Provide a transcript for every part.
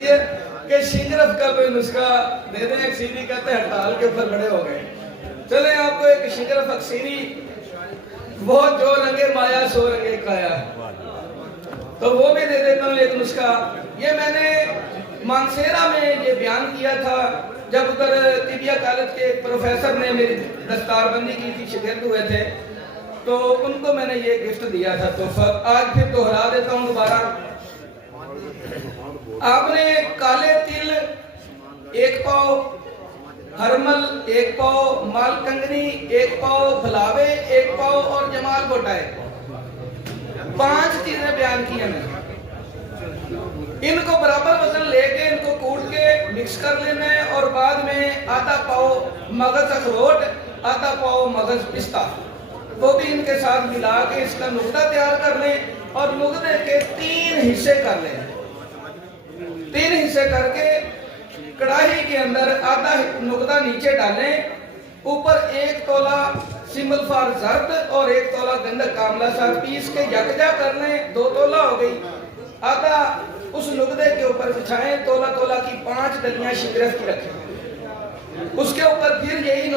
کہ شنگرف کا کوئی نسخہ دے دیں اکسیری کہتے ہیں ہڑتال کے اوپر بڑے ہو گئے. چلیں آپ کو ایک شنگرف اکسیری بہت جو رنگے مایا سو رنگے کایا تو وہ بھی دے دیتا ہوں ایک نسخہ. یہ میں نے مانسیرا میں یہ بیان کیا تھا جب ادھر طبیہ کالج کے پروفیسر نے میری دستار بندی کی تھی, شاگرد ہوئے تھے تو ان کو میں نے یہ گفٹ دیا تھا تحفہ. آج پھر دوہرا دیتا ہوں دوبارہ. آپ نے کالے تل 1 پاؤ, ہرمل 1 پاؤ, مال کنگنی 1 پاؤ, بھلاوے 1 پاؤ اور جمال گوٹائے 5 چیزیں بیان کی ہیں. ان کو برابر وزن لے کے ان کو کوٹ کے مکس کر لینا ہے اور بعد میں آدھا پاؤ مغز اخروٹ, آدھا پاؤ مغز پستہ وہ بھی ان کے ساتھ ملا کے اس کا نقطہ تیار کر لیں اور نقطے کے 3 حصے کر لیں. 3 حصے کر کے کڑاہی کے اندر آدھا نقطہ نیچے ڈالیں, اوپر 1 تولہ سمبل فار زرد اور 1 تولہ گندک آملہ سار پیس کے یکجا کر لیں. 2 تولہ ہو گئی. آدھا اس نقطے کے اوپر بچھائیں, تولہ تولہ کی 5 ڈلیاں شنگرف کی رکھیں. اس کے اوپر پھر یہی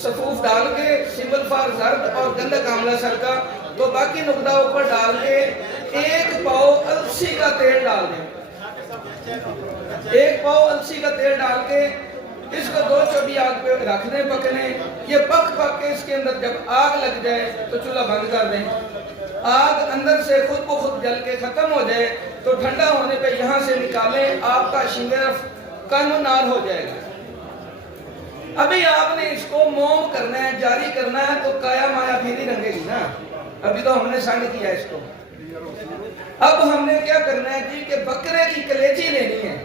صفوف ڈال کے سمبل فار زرد اور گندک آملہ سر کا تو باقی نقطہ اوپر ڈال کے 1 پاؤ السی کا تیل ڈال دیں. 1 پاؤ السی کا تیل ڈال کے اس کو 2 چوبی آگ پہ رکھ دیں پکنے. یہ پک کے اس کے اندر جب آگ لگ جائے تو چولہا بند کر دیں. آگ اندر سے خود بخود جل کے ختم ہو جائے تو ٹھنڈا ہونے پہ یہاں سے نکالیں. آپ کا شنگرف کم نار ہو جائے گا. ابھی آپ نے اس کو موم کرنا ہے, جاری کرنا ہے تو کایا مایا پھر ہی رنگے گی نا. ابھی تو ہم نے سنگ کیا اس کو. اب ہم نے کیا کرنا ہے جی کہ بکرے کی کلیجی لینی ہے.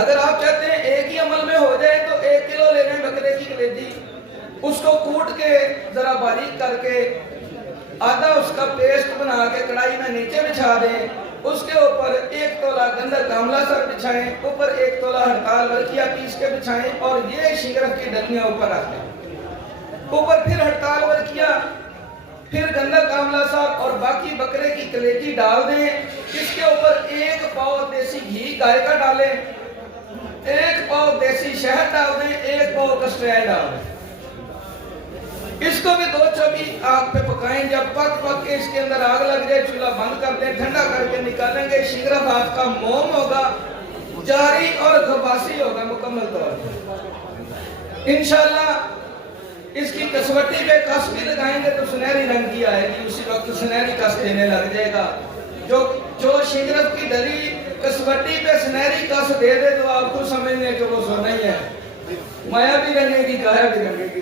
اگر آپ چاہتے ہیں ایک ہی عمل میں ہو جائے تو 1 کلو لینا ہے بکرے کی کلیجی. اس کو کوٹ کے ذرا باریک کر کے آدھا اس کا پیسٹ بنا کے کڑائی میں نیچے بچھا دیں. اس کے اوپر 1 تولہ گندک آملہ سر بچھائیں, اوپر 1 تولہ ہڑتال ورقیہ پیس کے بچھائیں اور یہ شنگرف کی ڈلیاں اوپر رکھ دیں. اوپر پھر ہڑتال ورقیہ, پھر گندک آملہ سر اور باقی بکرے کی کلیجی ڈال دیں. اس کے اوپر 1 پاؤ دیسی گھی گائے کا ڈالیں, 1 پاؤ دیسی شہد ڈال دیں, 1 پاؤ کسٹرڈ ڈال دیں. اس کو بھی 2 چوبی آگ پہ پکائیں. جب پک کے اس کے اندر آگ لگ جائے چولہا بند کر دیں, ٹھنڈا کر کے نکالیں گے. شنگرف آپ کا موم ہوگا, جاری اور غواصی ہوگا مکمل طور پر انشاءاللہ. اس کی کسوٹی پہ کس بھی لگائیں گے تو سنہری رنگ کی آئے گی, اسی وقت سنہری کس دینے لگ جائے گا. جو شنگرف کی ڈلی کسوٹی پہ سنہری کس دے دے تو آپ کو سمجھنے کہ وہ سونا ہی ہے. مایا بھی رنگے گی, گایا بھی رنگے گی.